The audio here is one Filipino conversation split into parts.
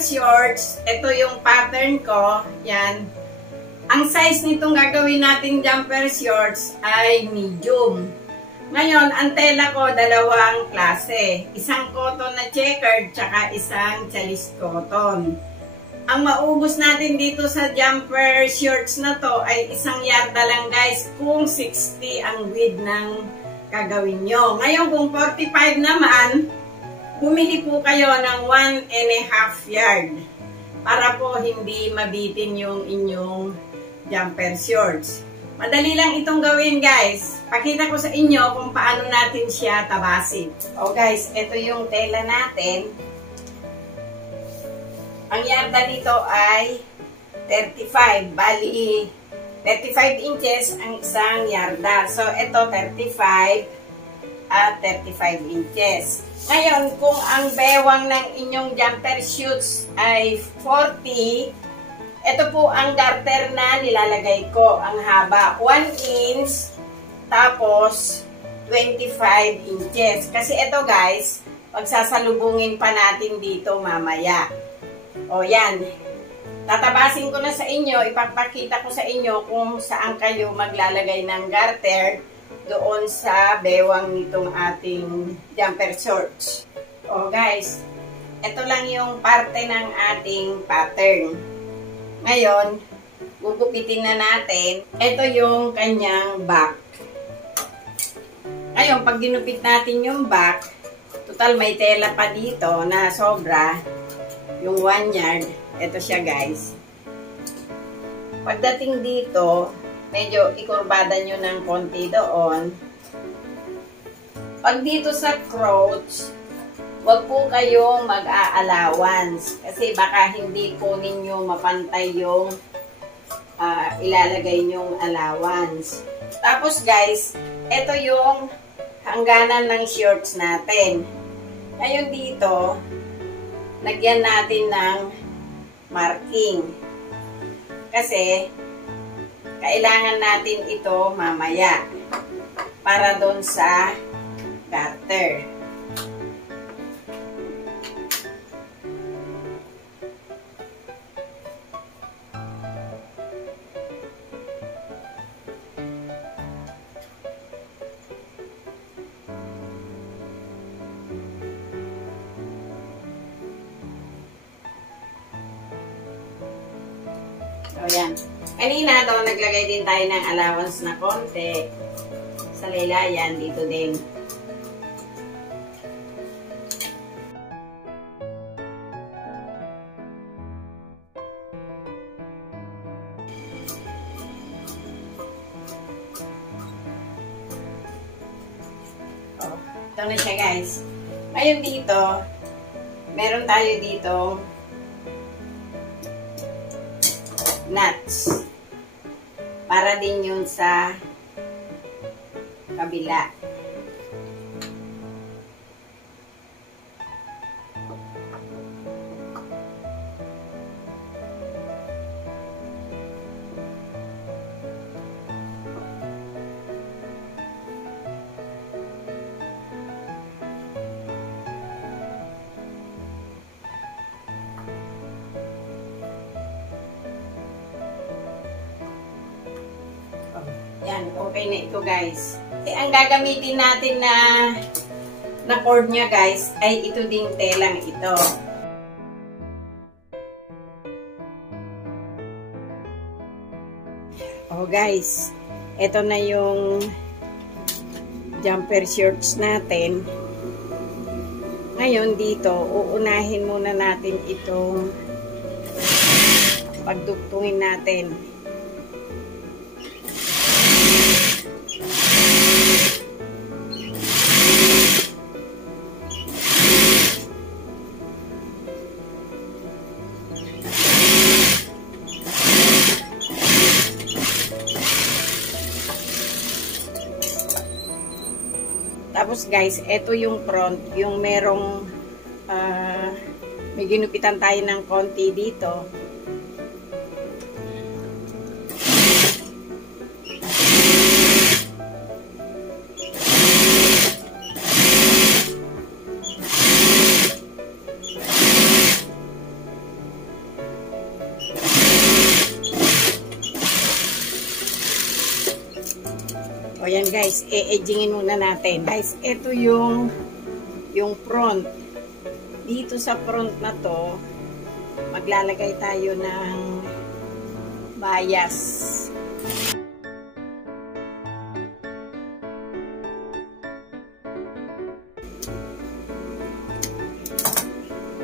shorts. Ito yung pattern ko. Yan. Ang size nitong gagawin nating jumper shorts ay medium. Ngayon, ang tela ko, dalawang klase. Isang cotton na checkered, tsaka isang chalis cotton. Ang maubos natin dito sa jumper shorts na to ay 1 yarda lang guys, kung 60 ang width ng gagawin nyo. Ngayon, kung 45 naman, bumili po kayo ng 1.5 yard para po hindi mabitin yung inyong jumper shorts. Madali lang itong gawin guys. Pakita ko sa inyo kung paano natin siya tabasin. O guys, ito yung tela natin. Ang yarda dito ay 35. Bali, 35 inches ang isang yarda. So, ito 35 at 35 inches. Ngayon, kung ang bewang ng inyong jumper shorts ay 40, ito po ang garter na nilalagay ko. Ang haba, 1 inch, tapos 25 inches. Kasi ito guys, pagsasalubungin pa natin dito mamaya. O yan. Tatabasin ko na sa inyo, ipapakita ko sa inyo kung saan kayo maglalagay ng garter doon sa bewang nitong ating jumper shorts. O guys, ito lang yung parte ng ating pattern. Ngayon, gugupitin na natin. Ito yung kanyang back. Ngayon, pag ginupit natin yung back, total may tela pa dito na sobra, yung 1 yard. Ito siya guys. Pagdating dito, medyo ikurbada nyo ng konti doon. Pag dito sa crotch, huwag po kayong mag-a-allowance kasi baka hindi po ninyo mapantay yung ilalagay nyong allowance. Tapos guys, ito yung hangganan ng shorts natin. Ngayon dito, lagyan natin ng marking. Kasi, kailangan natin ito mamaya para doon sa garter. So, yan. Kanina daw, naglagay din tayo ng allowance na konti. Sa laylayan, dito din. Oh, ito na siya guys. Ngayon dito, meron tayo dito nuts. Para din yun sa kabila. Yan, okay na ito guys. Ang gagamitin natin na cord niya guys, ay ito ding telang ito. Oh guys, ito na yung jumper shorts natin. Ngayon dito, uunahin muna natin itong pagdugtungin natin. Tapos guys, ito yung front, yung merong may ginupitan tayo ng konti dito. O yan guys, e-edgingin muna natin. Guys, ito yung front. Dito sa front na to, maglalagay tayo ng bias.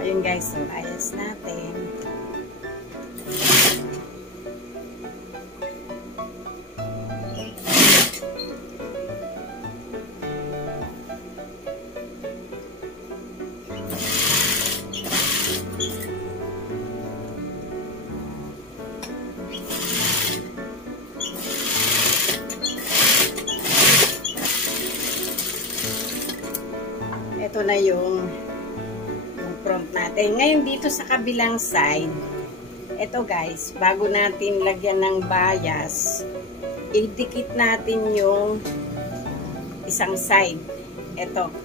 Ayun guys, so bias natin. Ito na yung front natin. Ngayon dito sa kabilang side, ito guys, bago natin lagyan ng bias, idikit natin yung isang side. Ito.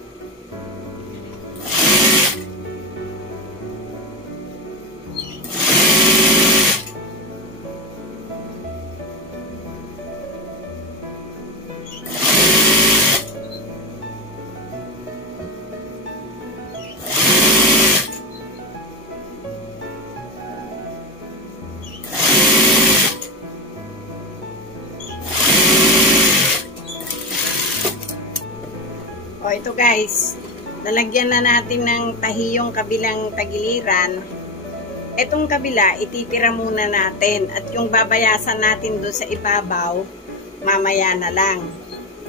O ito guys, nalagyan na natin ng tahi yung kabilang tagiliran. Itong kabila, ititira muna natin. At yung babayasan natin doon sa ibabaw, mamaya na lang.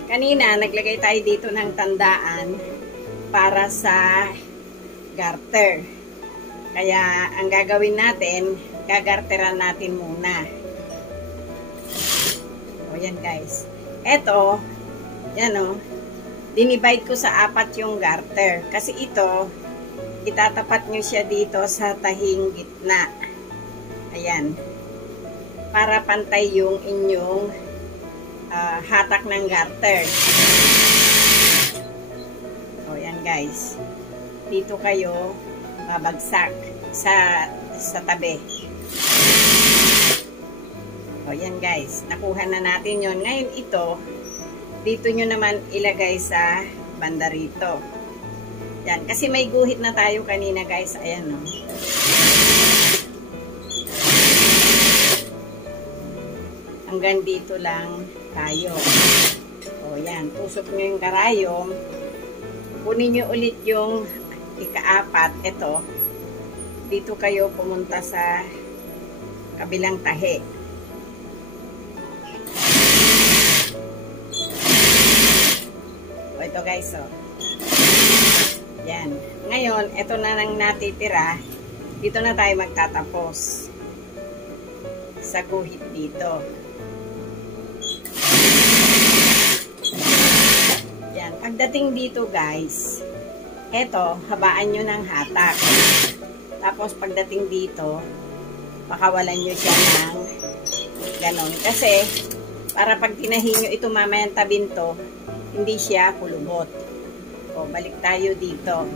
Kanina, naglagay tayo dito ng tandaan para sa garter. Kaya, ang gagawin natin, gagarteran natin muna. O yan guys. Ito, yan o. Dinivide ko sa 4 yung garter. Kasi ito, itatapat nyo siya dito sa tahing gitna. Ayan. Para pantay yung inyong hatak ng garter. O, yan guys. Dito kayo babagsak sa tabi. O, yan guys. Nakuha na natin yun. Ngayon ito, dito nyo naman ilagay sa banda rito. Yan. Kasi may guhit na tayo kanina guys. Ayan o. Hanggang dito lang tayo. O yan. Tusok nyo yung karayom. Kunin nyo ulit yung ika-4. Ito. Dito kayo pumunta sa kabilang tahi. Ito guys, oh. Yan. Ngayon, ito na lang natitira. Dito na tayo magtatapos. Sa guhit dito. Yan. Pagdating dito guys, eto, habaan nyo ng hatak. Tapos pagdating dito, pakawalan nyo siya ng ganon. Kasi, para pag tinahin nyo ito mamayang tabinto, hindi siya pulubot. O, balik tayo dito.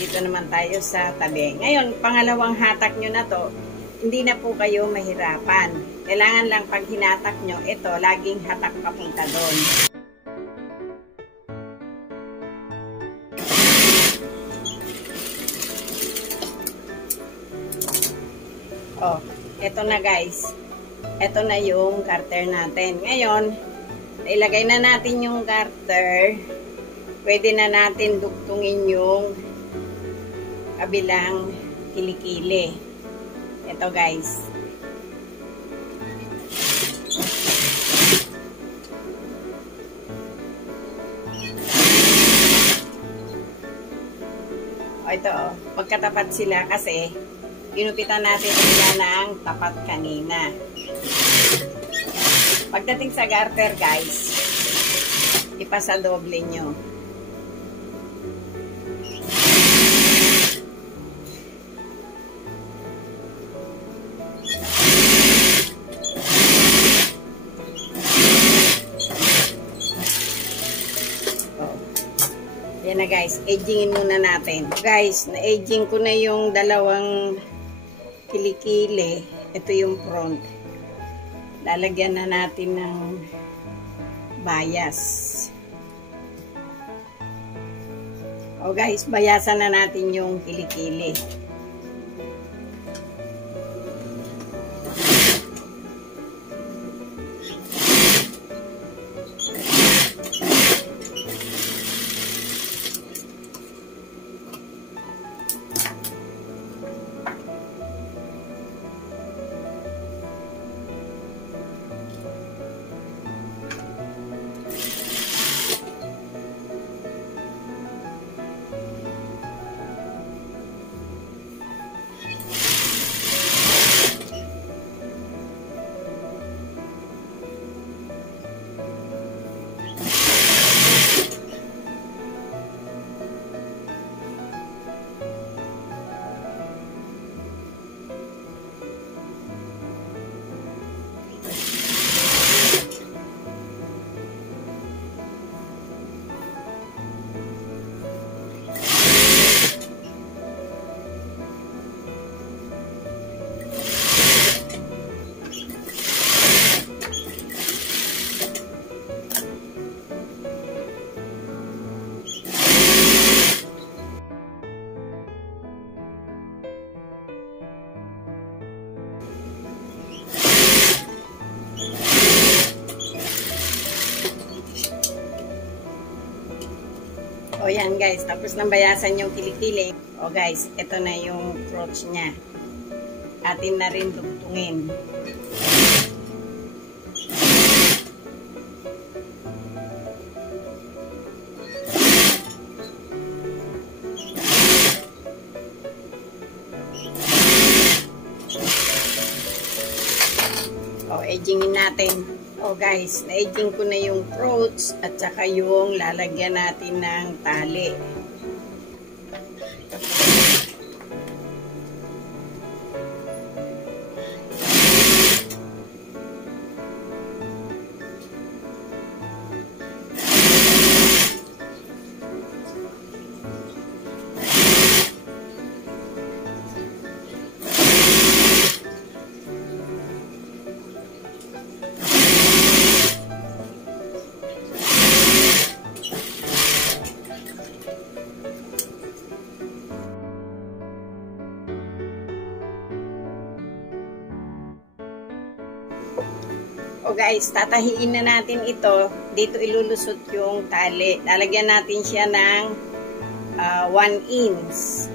Dito naman tayo sa tabi. Ngayon, pangalawang hatak nyo na to, hindi na po kayo mahirapan. Kailangan lang pag hinatak nyo, ito, laging hatak papunta doon. O, ito na guys. Ito na yung garter natin. Ngayon, ilagay na natin yung garter. Pwede na natin duktungin yung kabilang kilikili. Ito guys. O ito, magkatapat sila kasi ginupitan natin sila ng tapat kanina. Pagdating sa garter guys, ipasadoble nyo. Yan na guys, edgingin muna natin. Guys, na-edging ko na yung dalawang kilikili. Ito yung front. lalagyan na natin ng bayas. O guys, bayasan na natin yung kilikili. O yan guys, tapos nang bayasan yung kilikili. O guys, ito na yung fruits niya. Atin na rin dugtungin. O, edgingin natin. O guys, na-edging ko na yung fruits at saka yung lalagyan natin ng tali. O guys, tatahiin na natin ito. Dito ilulusot yung tali. Lalagyan natin siya ng 1 inch.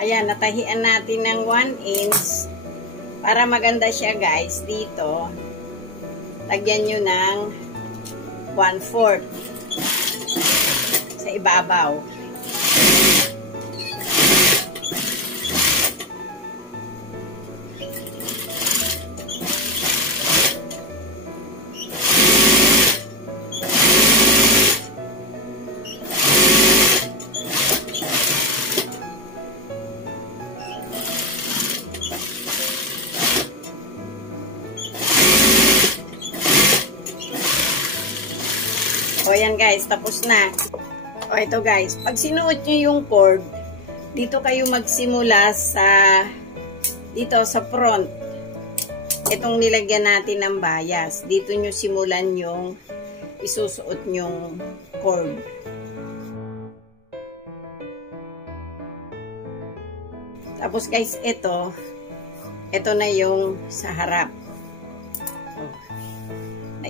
Ayan, natahian natin ng 1 inch. Para maganda siya guys, dito, lagyan nyo ng 1/4 sa ibabaw. O yan guys, tapos na. O ito guys, pag sinuot nyo yung cord, dito kayo magsimula sa dito sa front. Itong nilagyan natin ng bias. Dito nyo simulan yung isusuot nyong cord. Tapos guys, ito na yung sa harap.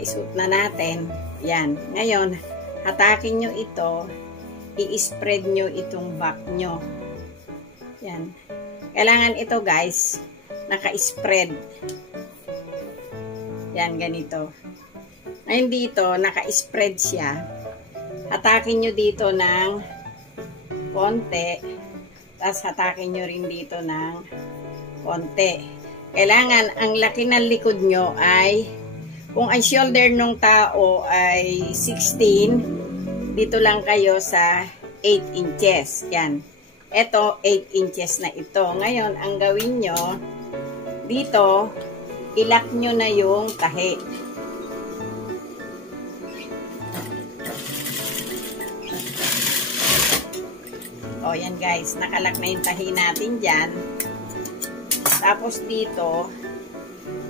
naisuot na natin. Yan. Ngayon, hatakin nyo ito. I-spread nyo itong back nyo. Yan. Kailangan ito guys, naka-spread. Yan, ganito. Ngayon dito, naka-spread siya. Hatakin nyo dito ng konti. Tapos hatakin nyo rin dito ng konti. Kailangan, ang laki ng likod nyo ay, kung ang shoulder ng tao ay 16, dito lang kayo sa 8 inches. Yan. Ito, 8 inches na ito. Ngayon, ang gawin nyo, dito, ilak nyo na yung tahi. O, yan guys. Nakalak na yung tahi natin dyan. Tapos dito,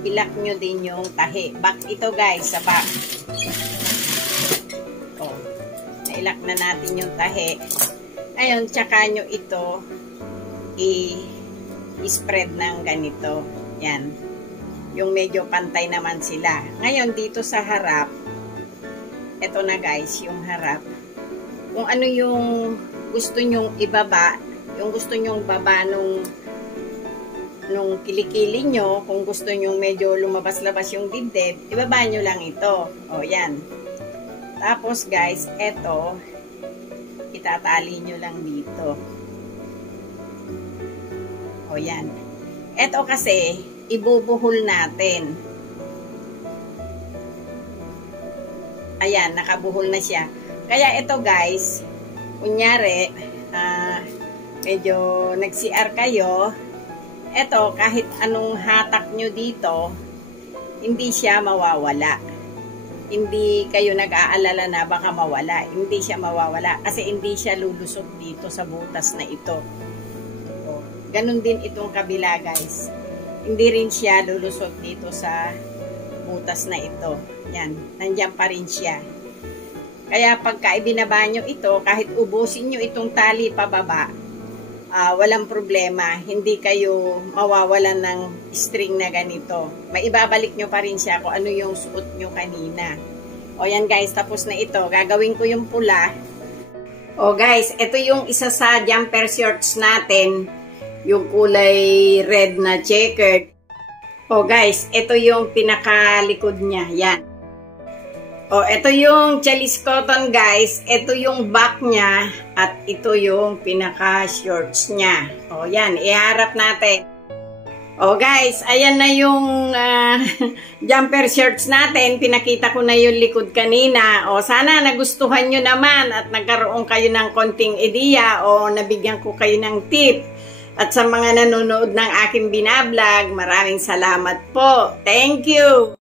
ilak nyo din yung tahi. Back ito guys, sa back. O, nailak na natin yung tahi. Ngayon, tsaka nyo ito i-spread ng ganito. Yan. Yung medyo pantay naman sila. Ngayon, dito sa harap, ito na guys, yung harap. Kung ano yung gusto nyong ibaba, yung gusto nyong baba nung kilikili nyo, kung gusto nyong medyo lumabas-labas yung dibdib, ibaba nyo lang ito. O, yan. Tapos guys, ito, itatali nyo lang dito. O, yan. Ito kasi, ibubuhol natin. Ayan, nakabuhol na siya. Kaya ito guys, kunyari, medyo nag-CR kayo, ito, kahit anong hatak nyo dito, hindi siya mawawala. Hindi kayo nag-aalala na baka mawala. Hindi siya mawawala kasi hindi siya lulusot dito sa butas na ito. O, ganun din itong kabila guys. Hindi rin siya lulusot dito sa butas na ito. Yan, nandiyan pa rin siya. Kaya pagka ibinaba nyo ito, kahit ubusin nyo itong tali pababa, walang problema. Hindi kayo mawawalan ng string na ganito. Maibabalik nyo pa rin siya kung ano yung suot nyo kanina. O yan guys, tapos na ito. Gagawin ko yung pula. O guys, ito yung isa sa jumper shorts natin. Yung kulay red na checkered. O guys, ito yung pinakalikod niya. Yan. O, ito yung Chalis Cotton guys. Ito yung back niya. At ito yung pinaka-shorts niya. O, yan. Iharap natin. O, guys. Ayan na yung jumper shorts natin. Pinakita ko na yung likod kanina. O, sana nagustuhan nyo naman at nagkaroon kayo ng konting ideya o nabigyan ko kayo ng tip. At sa mga nanonood ng aking binablog, maraming salamat po. Thank you!